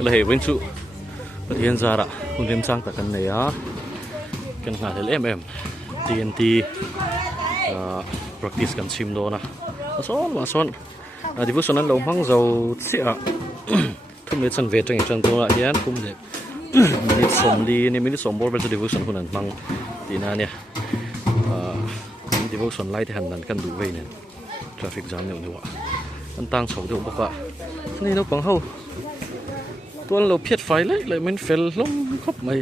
là hệ bên trụ và hiện ra đã cùng thêm sang tại căn này á căn nhà thì em TNT practice kan sim do na son devotion an lo mang zo chia thum le chan ve tang chan to la hian kum le minute som li ni minute som bor bel devotion hunan mang tina ne devotion light han nan kan du ve ne traffic jam ne wa an tang chho de boka ni no pang ho tuan lo phiat fai le men fel lom khop mai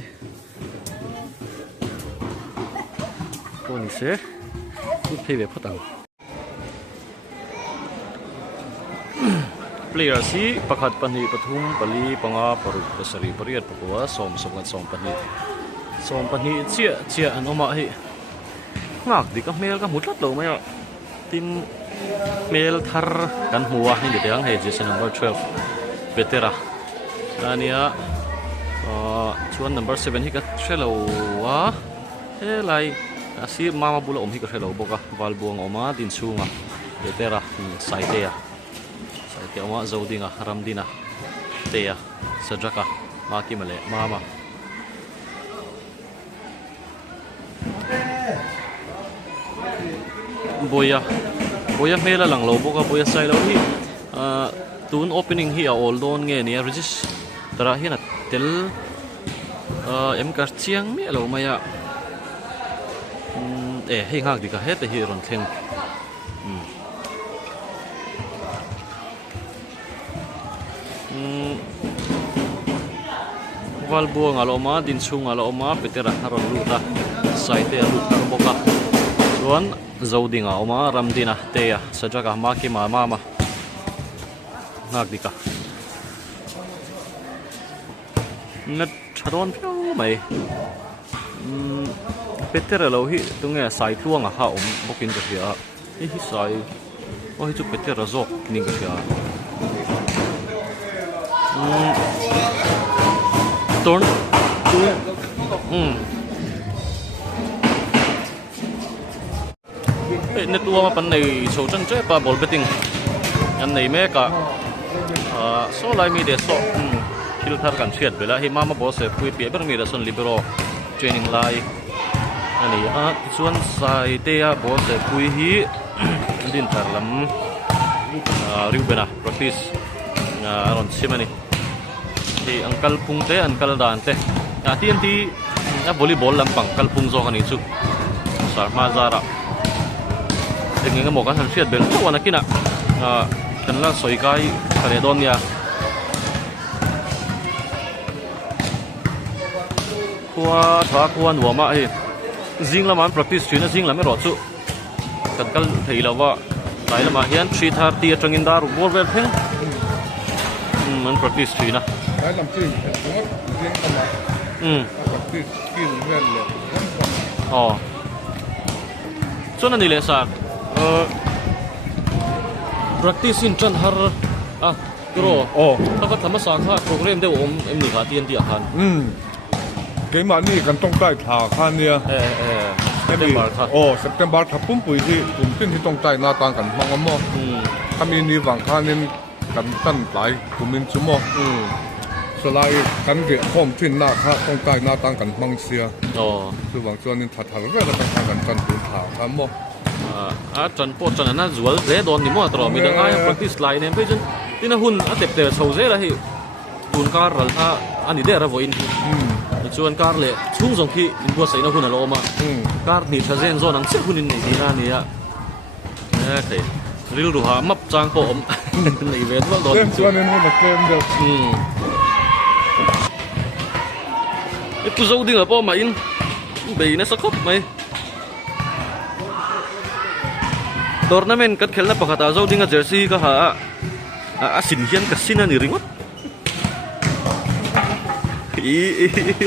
ko ni se phê về phát tăng player si pakhat pani pathum pali panga paru pasari pariat pakwa som pani chia an oma hi ngak di ka mel ka mutlat lo maya tim mel thar kan huwa ni de ang he jersey number 12 betera ania chuan number 7 hi ka thelo wa he lai asi mama bula hi ka thelo boka valbuang oma din chunga betera saite oma zodinga ramdina teya sajaka maki male mama boya mela lang lo boka boya sai lo hi tun opening hi a all don nge ni regis tara hi na tel em kar chiang mi lo maya hei ngak di ka het hi ron thleng valbuang aloma din chung aloma petera haron luta saite luta boka chuan zodinga oma ramdina teya sajaka maki mama ngak dika nat thadon pyo mai petera lo hi tunge sai tuanga ha bokin ka hia hi sai hi chu petera zok ning ka hia turn net tua pan này số chân chơi pa ball betting anh này mấy cả số lại mi để số filter kan thiệt vậy là hi mama boss pui pia bên mi là son libero training lai anh này chuan sai te a boss pui hi din thar lam riu bena practice aron simani thì angkal pung te angkal dan te TNT volleyball lampang kal pung zo kani chu sarma zara dengan mo kan siat bel to wana kina kan la soi kai kare don ya kwa tha kwa nuwa ma hi jing la man practice china jing la me ro chu kan kal thei lawa lai la ma hian 3:30 atangin dar bor vel pheng man practice china cái làm chi riêng không mà cái skill lên là cho nên là sao practice in chân har kरोถ้าทำมาสร้างโปรแกรมได้ผมนี่ขาเตียนที่อาคารcái màนี่กันต้องได้ถาคันเนี่ยSeptember ถ้าปุ่มปุ๋ยที่ปุ่มติ้นที่ต้องได้หน้าต่างกันมองมั่งถ้ามีนี่วางคันนี่กันตั้งหลายปุ่มมินชั่วโมงสลายกันเกี่ยวข้องที่หน้าข้าต้องได้หน้าต่างกันมังเสียคือวางส่วนนี้ถ้าเราได้ทางกันกันปุ่มถาคันมั่งจันปอจันน่าจวลเรดอนนี่มั่วตลอดมีดังไง practice ไลน์เนี่ยไปจนที่น่าหุ่นเต็มเต็มโชว์เซ่ละที่ตุนการรัลท่าอันนี้ได้รับวินชวนการเลยช่วงสงขีอินบัวใส่น่าหุ่นอะไรออกมาการนี่ชาเซนโซนังเสียหุ่นนี่ดีนะนี่เนี่ยเคยริลดูฮามับจางโปมในเวทว่าโดนส่วนนี้มันเกมเดียวไอ้ผู้เจ้าดิ้งอะป้อมาอินเบย์เนี่ยสักครบไหมtournament kan khelna pakhat a zo dinga jersey ka ha a sin hian ka sin ani ringot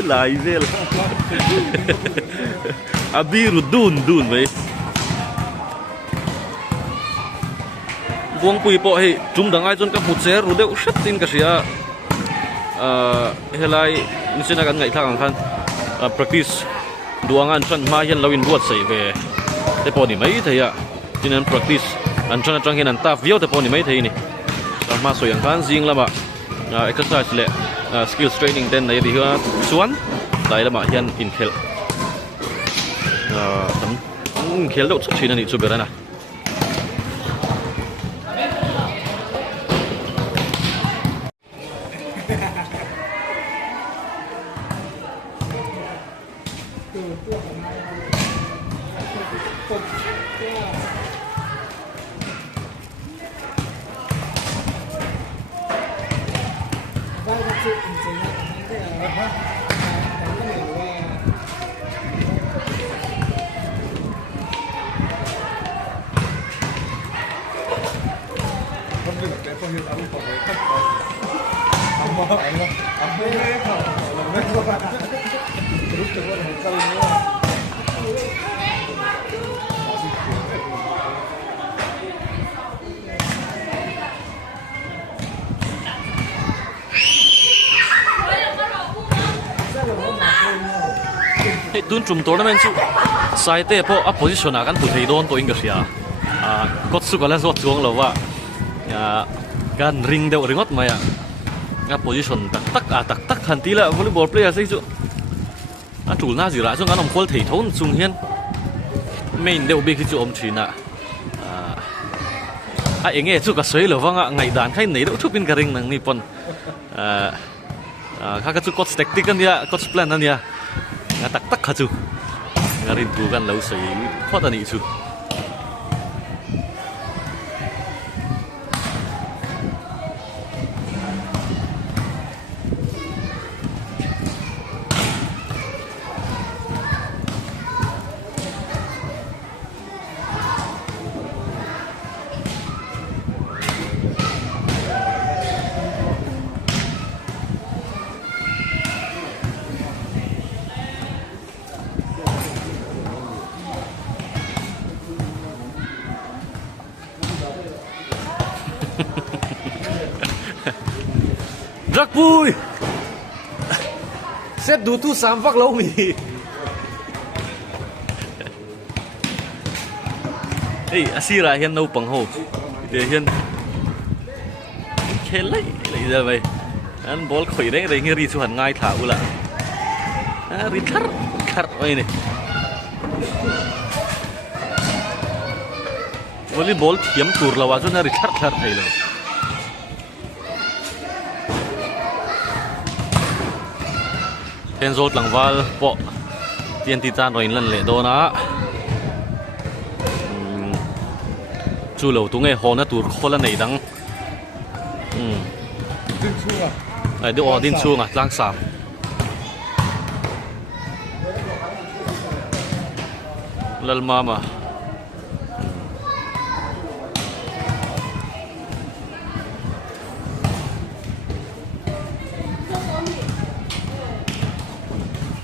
lai vel abiru dun mai buang pui po hi tum dangai chon ka mutser ru deu shat tin ka sia helai ni sina kan ngai thang khan practice duangan chan ma hian lawin buat sei ve te poni mai theya tin practice an chana chang hian an ta viau te poni mai thei ni ma so yang kan jing lama exercise le skills training ten này thì chuan lại là mà hiện in khel khel đâu chút chuyện này chụp ra nè tun chum tournament chu sai te po a position a kan pu thei don to inga sia kot su kala zot chuang lo wa kan ring deuh ringot maya a position tak tak han ti la volleyball player sei chu a tul na zira chung anom khol thei thon chung hian main deuh bi khi chu om thina a enge chu ka soi lo wanga ngai dan khai nei deuh thupin ka ring nang ni pon kha ka chu coach tactic kan ya coach plan an ya tak khaju ngarin tu kan lo sei phot ani chu Rắc vui xét đủ tu sám vắc lâu mì ê asira hiền nâu bằng hồ để hiền khen lấy ra vậy anh ball khởi đấy rồi nghe đi su hẳn ngay thả u lại đi thắt vậy này volleyball thiếm tour là vào cho nó đi thắt thầy rồi Tenzol lang val po tian titan rồi lần lệ đó na chu lâu tung nghe hồ na tour khô là này đắng này đi ở din chuông à lang sàm lal mama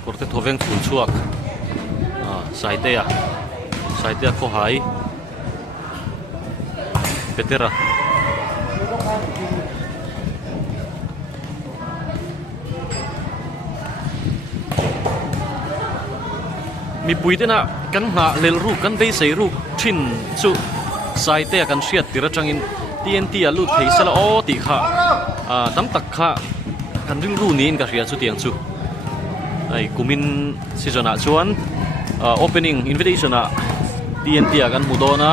korte thoveng phul chuak sai te kho hai petera mi pui te na kan nga lel ru kan dei sei ru thin chu sai te kan hriat tira tangin TNT alu thei sala o ti kha tam tak kha kan ring ru nin ka hria chu tiang chu ai kumin season a chuan opening invitation a TNT a kan mudona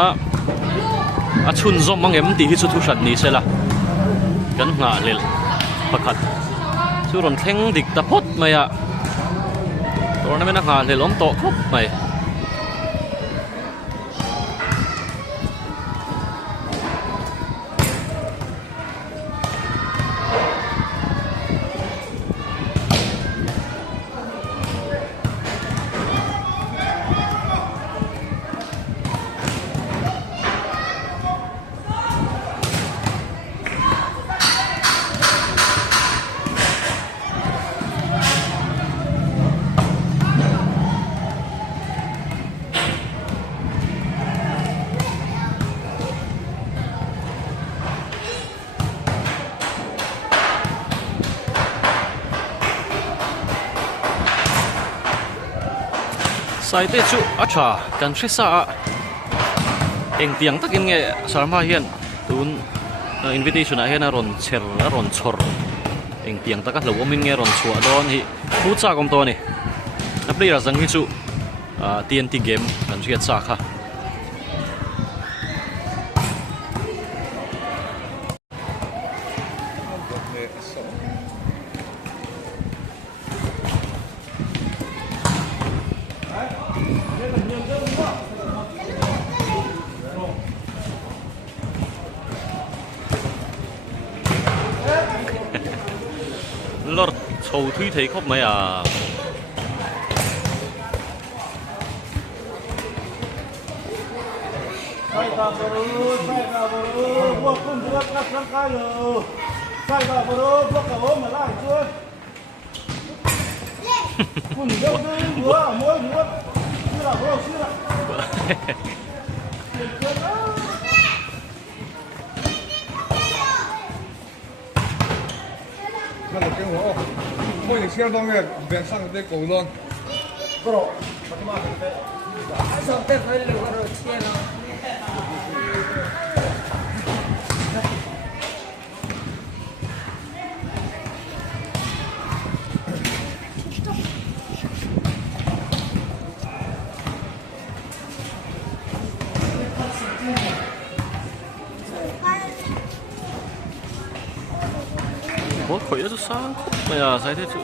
a chun zom mang em ti hi chu thu shat ni sela kan nga lel pakhat chu ron thleng dik ta phot maya tournament a nga lel om to khop mai sai te chu acha kan thresa eng tiang takin nge sarma hian tun invitation a hian a ron cher a ron chhor eng tiang taka lo min nge ron chua don hi pu cha kom to ni apri ra zang hi chu TNT game kan chiat sa kha lor chou thui thei khop mai à Sai ka bro, buat pun buat kas langkai lo. Sai ka bro, buat ka bom lah itu. Pun jauh tu buat, buat. Sila bro, sila.那个跟我，我你相当于边上的狗卵。Bro, bagaimana? Sampai balik baru siapa? bố khỏe rất sáng bây giờ sai thế chứ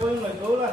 Quên lại cứu này.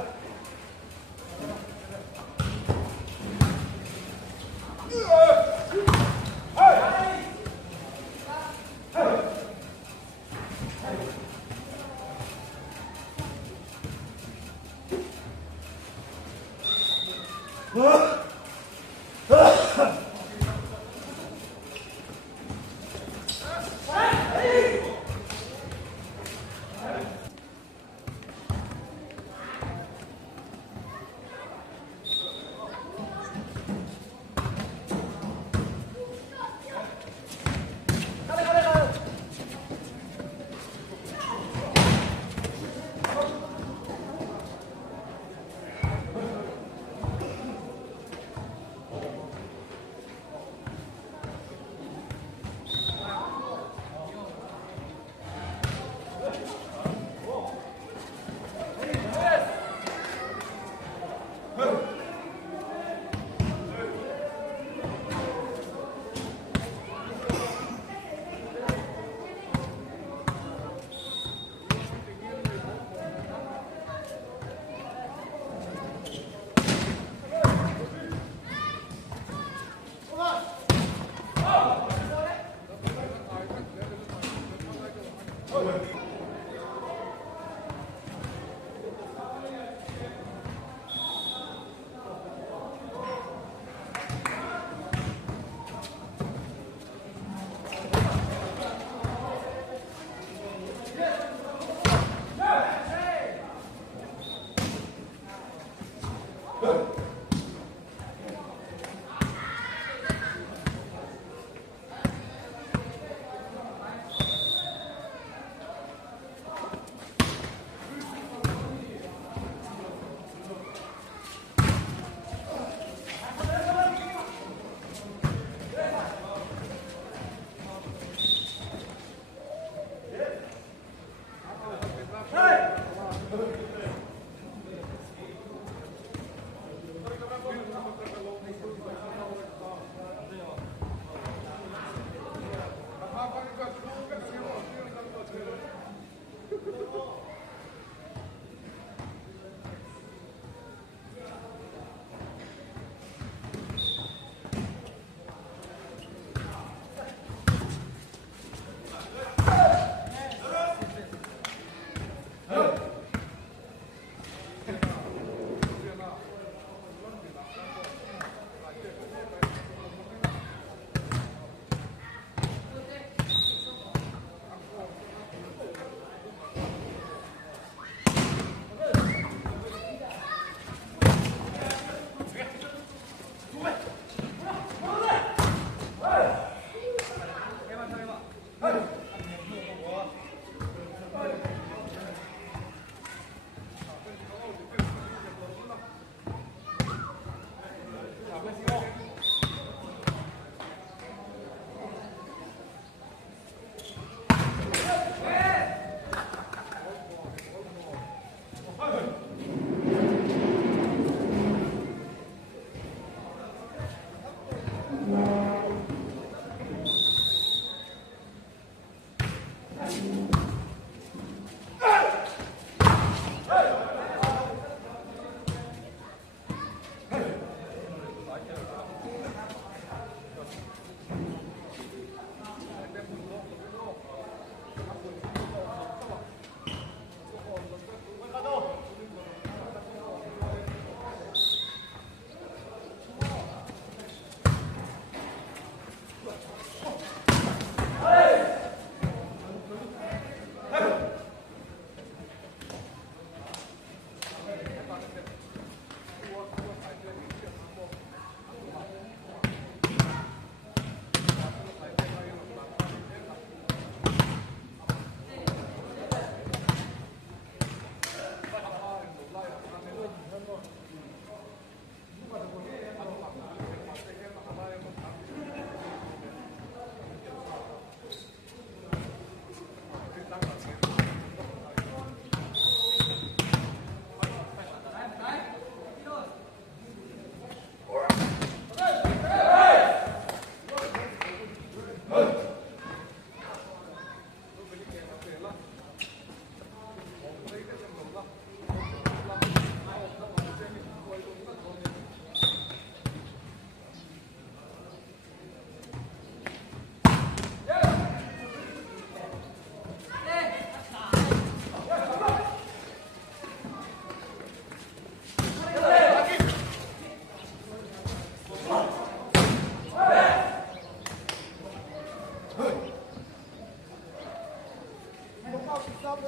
Hãy subscribe cho kênh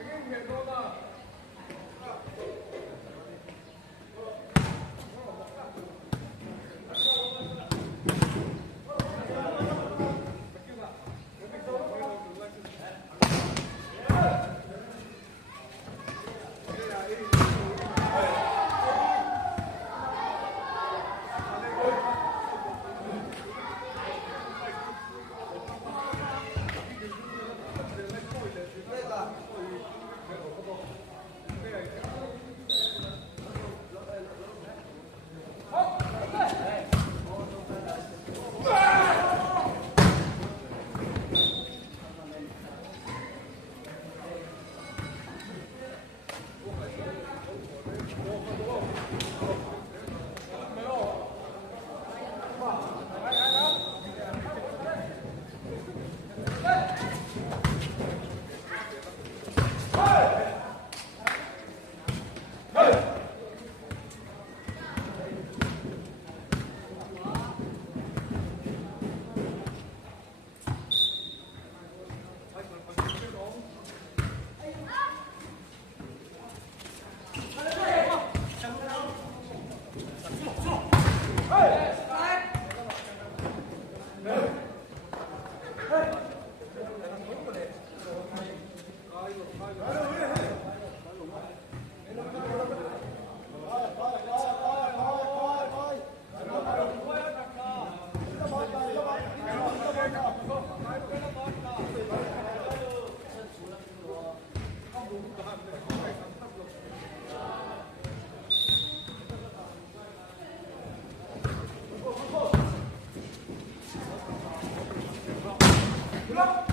Ghiền Mì Gõ để không bỏ lỡ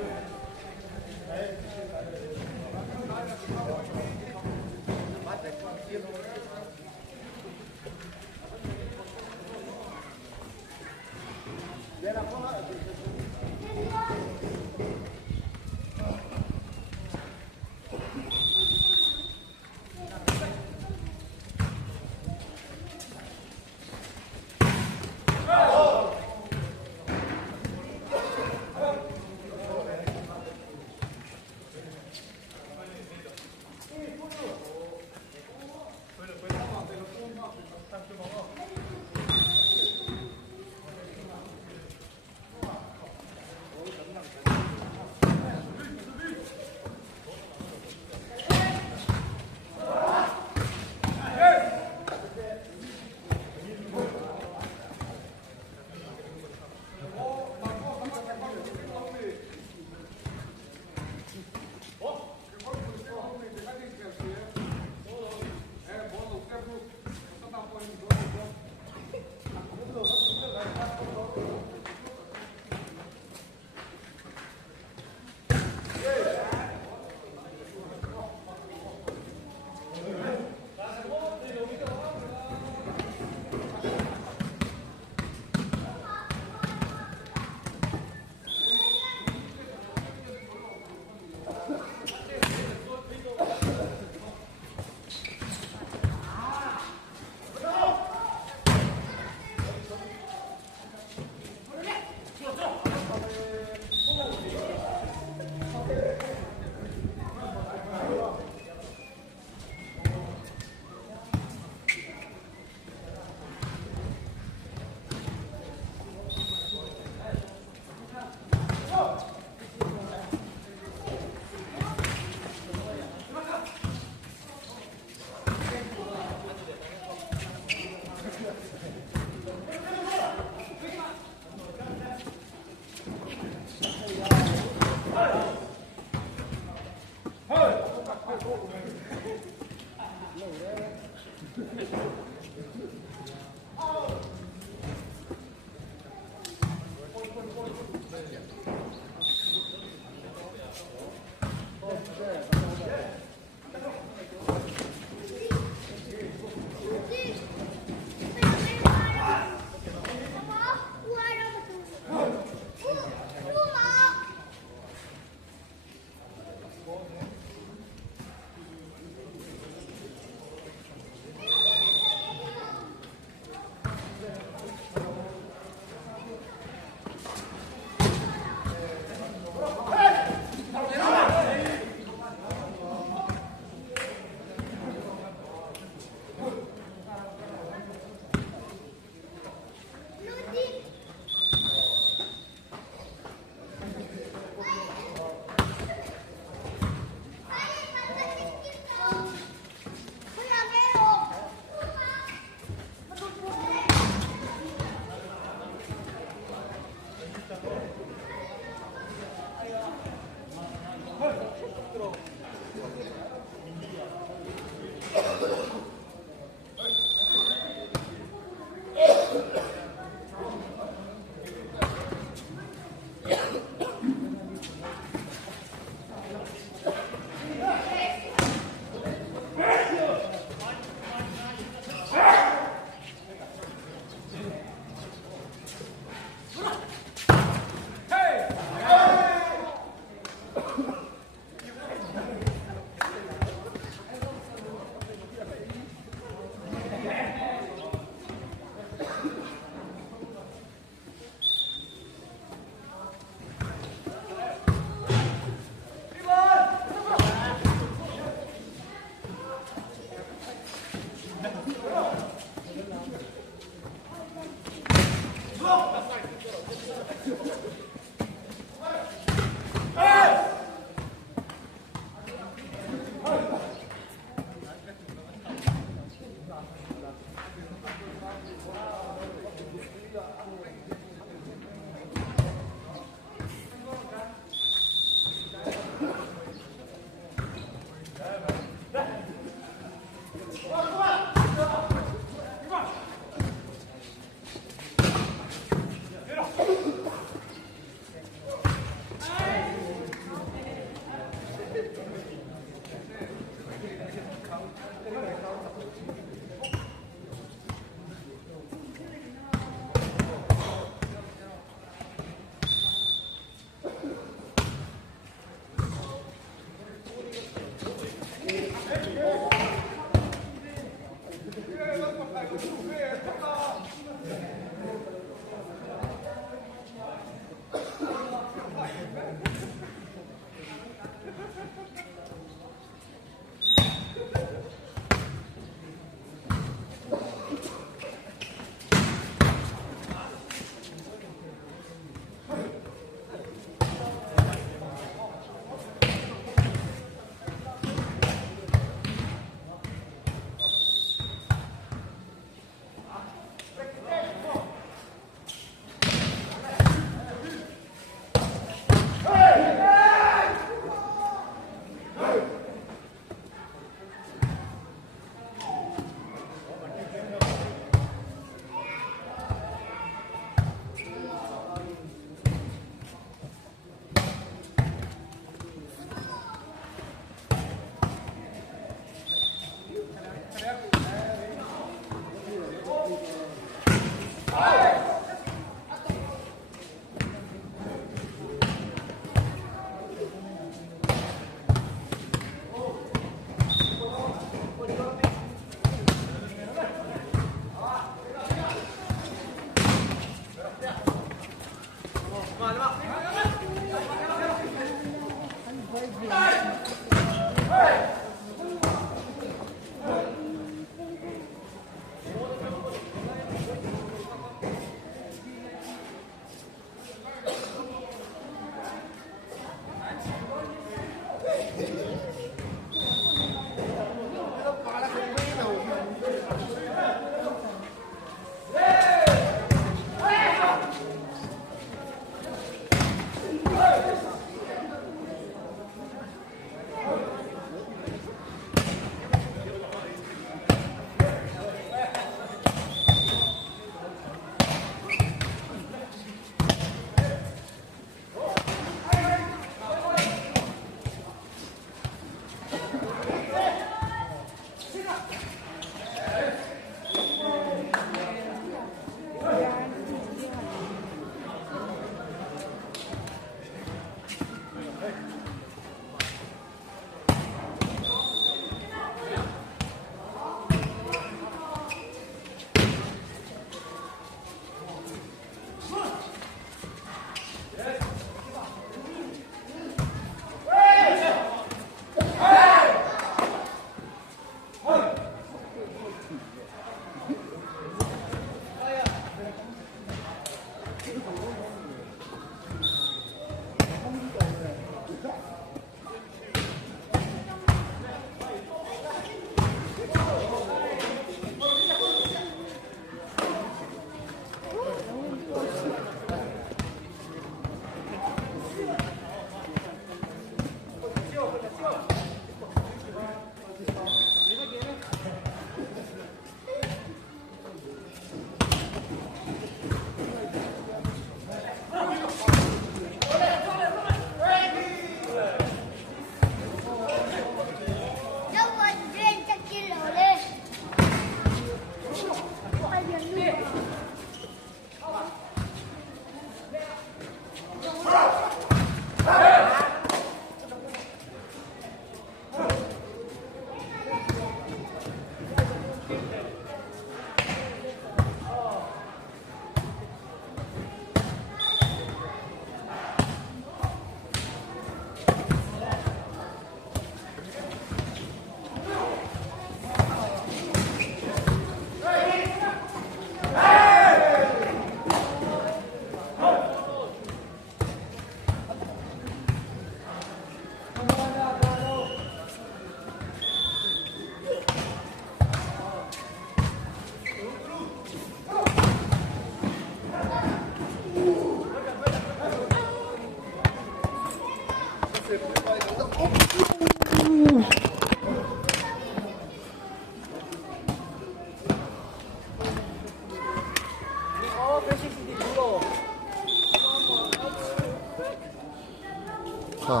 ค่ะ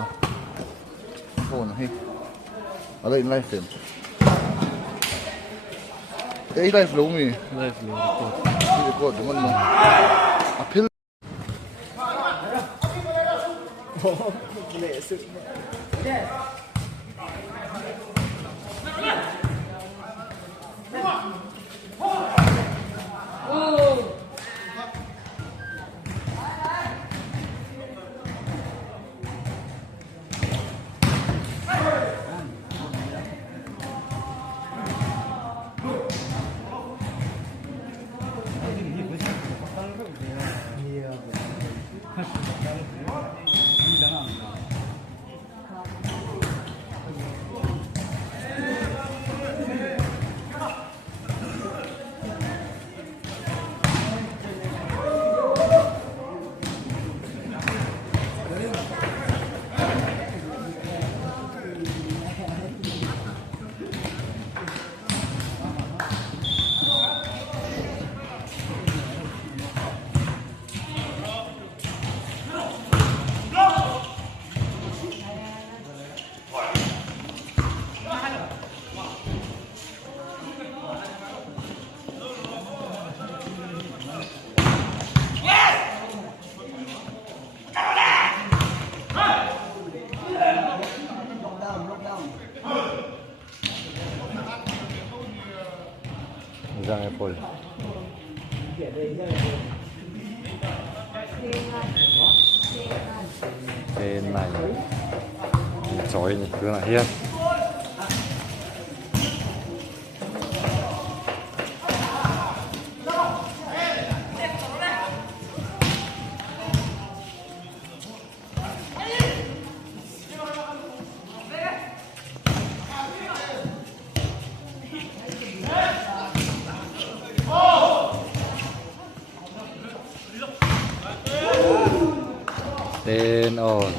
โอ้ยอะไรไลฟ์เฟมไอ้ไลฟ์ลงมี Live lo. ที่กดมันมาอภิล Giang Apple. Bên này chói nhỉ, cứ là hiên. Then on.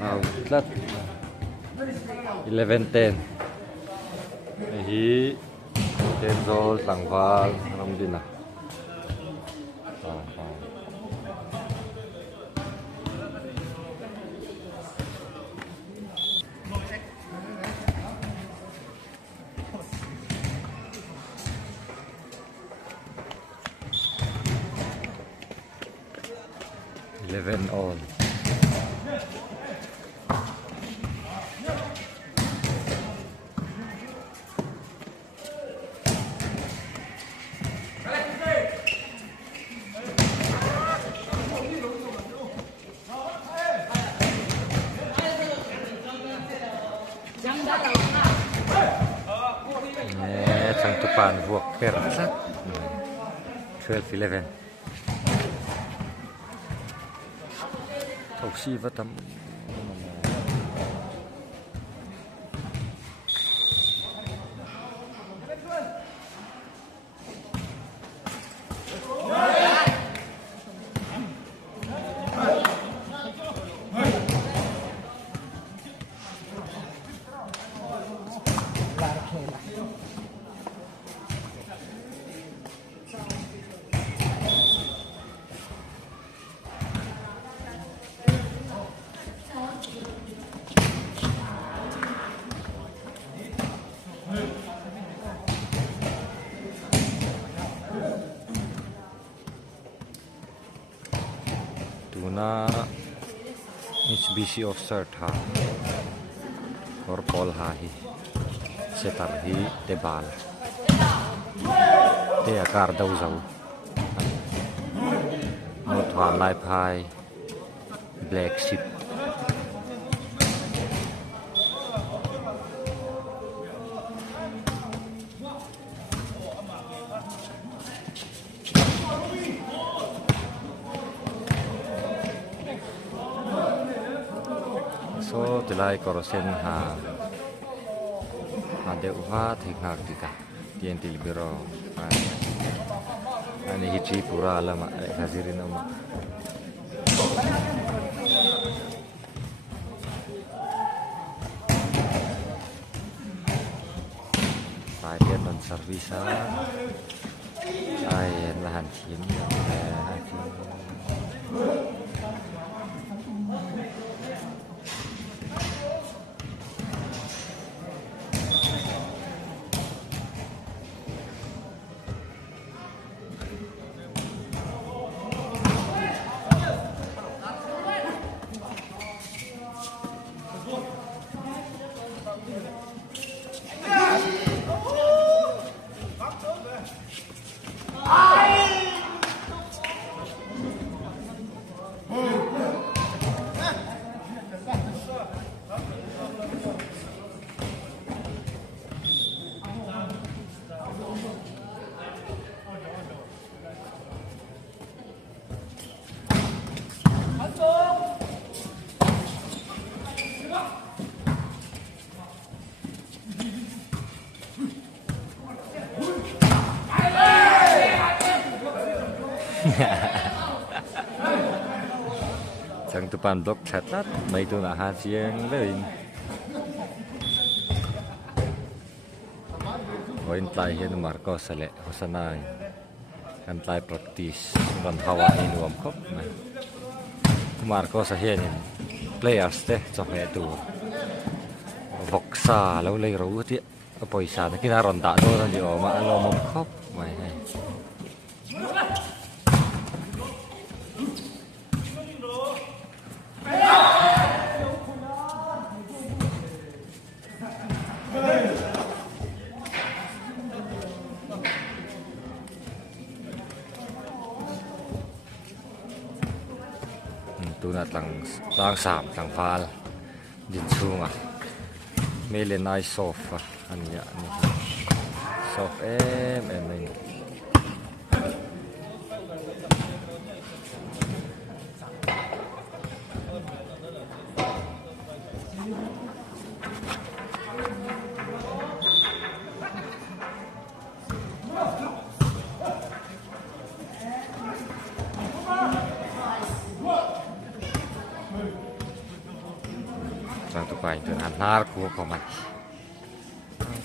Outlet 11-10 hi Tenzol Sangval Ramdina. Eleven on. Sang depan buat persat 12-11 Tausi vatam Tuna Mitsubishi Offset ha Korpol ha hi Setar hi Tebal Te akar dau zau Notwa Life High Black Sheep So tilai korosen ha Ada uha tinggal tiga tiang libero. Ani hiji pura lama hadirin oma. Bagian non servisa. Ayan lahan kim yang Sang depan blok catat, mai tu nak hasil yang lain. Poin terakhir Marcos selek Hosanai. Kan terakhir praktis dan hawa ini wam kop. Marcos akhir ni players teh cakap itu. Voksa lalu lagi rawu dia. Apa isa? Kita rontak tu kan dia mak lo wam kop. Mai. Tu nak lang sam lang fal din sunga mele nai sofa anya ni sof ni tu paling tu anar ku komat.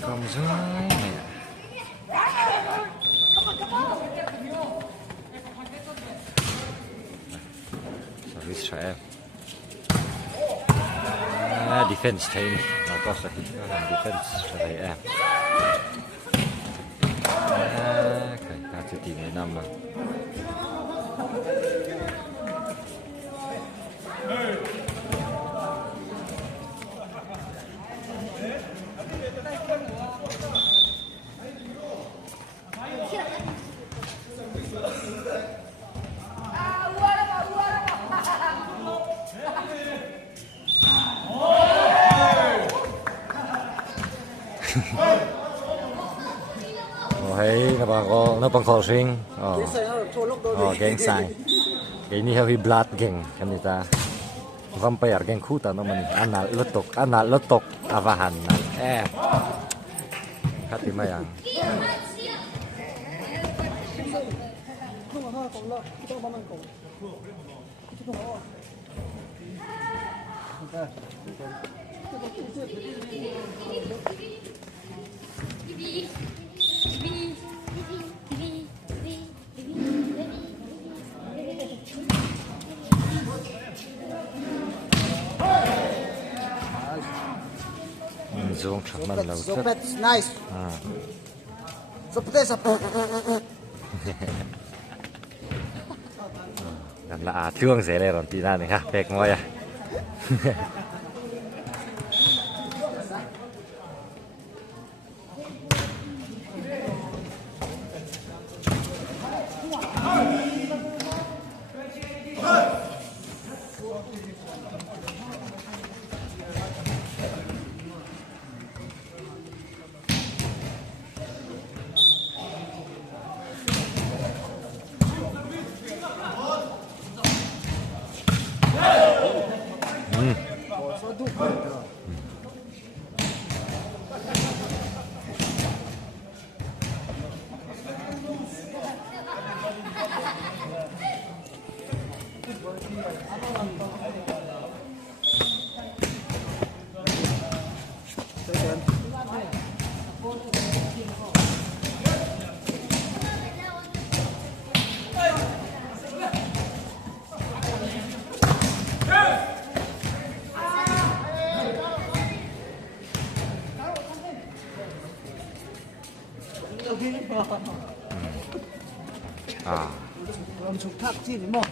Kamu zai. Service saya. Defense team. Nak kau sahih. Defense saya. Okay, kacau tim ni nama. Hey, nó bằng khẩu sinh. Geng sai. Cái ini heavy blood geng kan kita. Vampire geng kuta no mani. Anak letok avahan. Kati mayang. Zoom man law. Sopet nice. Sopet sopet. Kan lah thương sẽ lên còn tí ra này ha, bẹt ngồi à. à làm chụp thắt chi thì một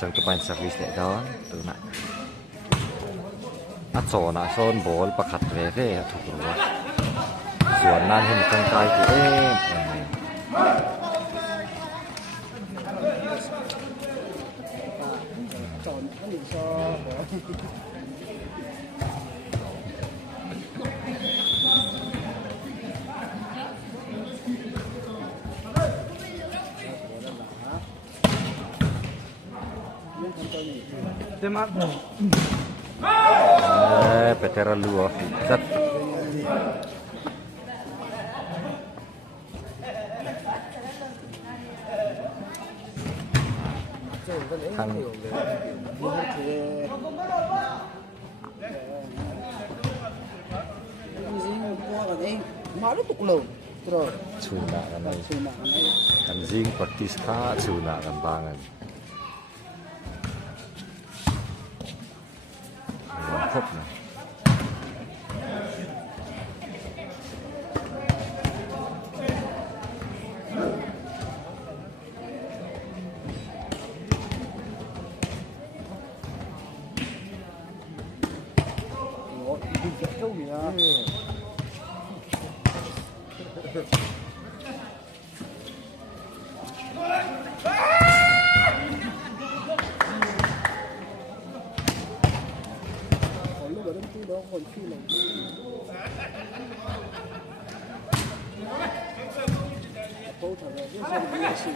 chẳng có bàn service này đó từ nãy sổ nãy son ball bạc hạt về thuộc rồiส่วนนั้นเห็นกันไกลที่chọn cái gì cho Thế mà Peter Luo rất thằng mà nó tục lợn rồi Cuna kan ay Cuna kan ay anjing praktis ka Cuna kan bangan Lengkap na đi chạy đâu nhỉ lúc ở đây đó còn phi là câu trả lời rất là sự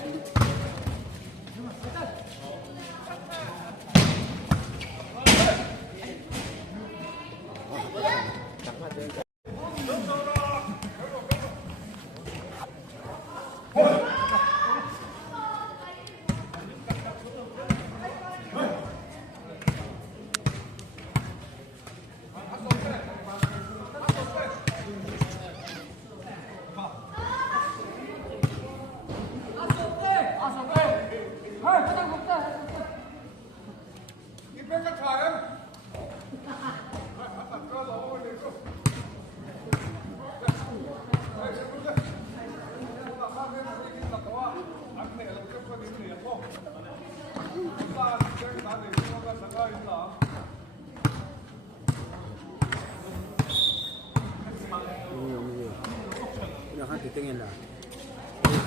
nó hát tiếng Anh là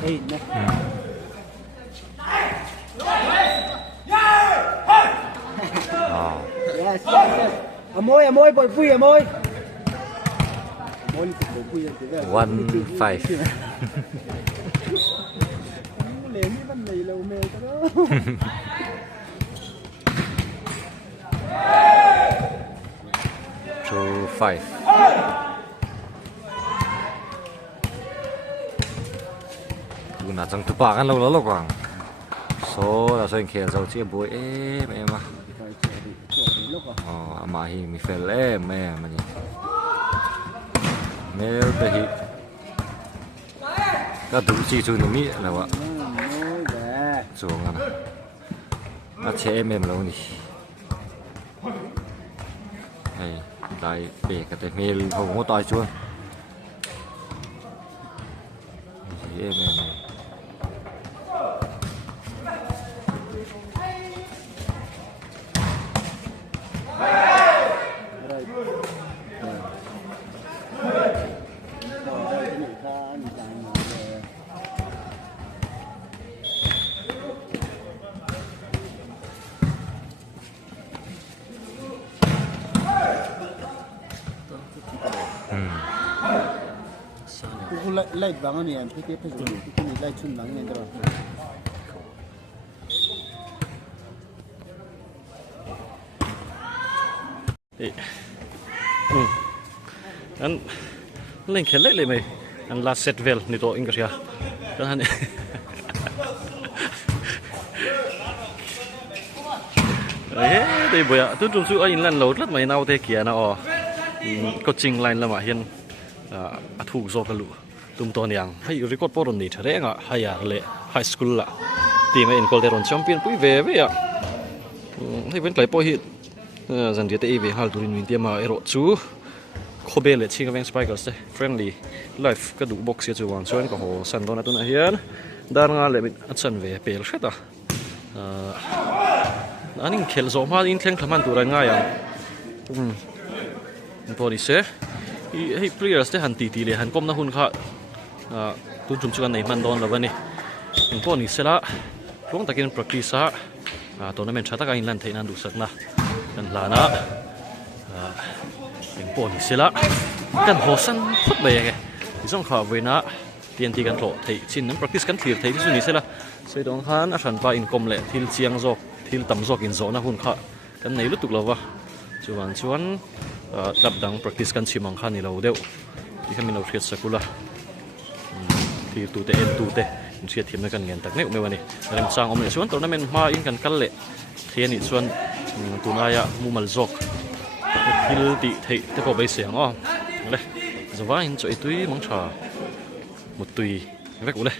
hey nè yes yes môi bồi phui môi bồi phui 1-5 lấy cái vấn đề lâu mê cái đó 2-5 Cuna chẳng tụp bạc ăn lâu lắm quảng số là doanh khởi dầu chia bùi em à mà hi mi fel em mà nhỉ nếu tới hi các đủ chi chu nó mi là vậy xuống à nó chế em lâu nhỉ hay đại bể cái tay mel không có tay chuông em này lại vắng anh em cái phải dùng cái này lại chun vắng anh rồi anh lên khel lại mày anh last set vel ni to English ya kan han đây bây giờ tôi chung su anh lần lâu rất mấy nào thế kia nào coaching line là mà hiện thu zo cái lũ tum to niang hay record poron ni thare nga hay le high school la team in Calderon champion pui về vậy à hay vẫn lại poi hit dần dần tới về hal turin min tiama ero chu khobe le chinga veng spikers friendly life ka du box ya chu wan chuan ka ho san dona tuna hian dar nga le achan ve pel khata aning khel zo ma in thleng thaman turan nga ya pori se hi players te han ti le han kom na hun kha tu chum chuan nei man don lawani in poni sela rawng takin practice a tournament thata ka in lan theina du sakna kan lana in poni sela kan ho san phut be ge zong kha veina TNT kan tlo thei chin nam practice kan thlir thei su ni sela sei dong han a than pa in kom le thil chiang zok thil tam zok in zona hun kha kan nei lutuk lawa chuan tap dang practice kan chimang kha ni lo deuh ti khamin lo thiat sakula ti tu te en tu te thiat thim na kan ngen tak neu mewani rem chang om le chuan tournament ma in kan kal le thian ni chuan tunaya mumal zok thil ti thei te ko bei siang le zawa in choi tui mang tha một tùy vek ule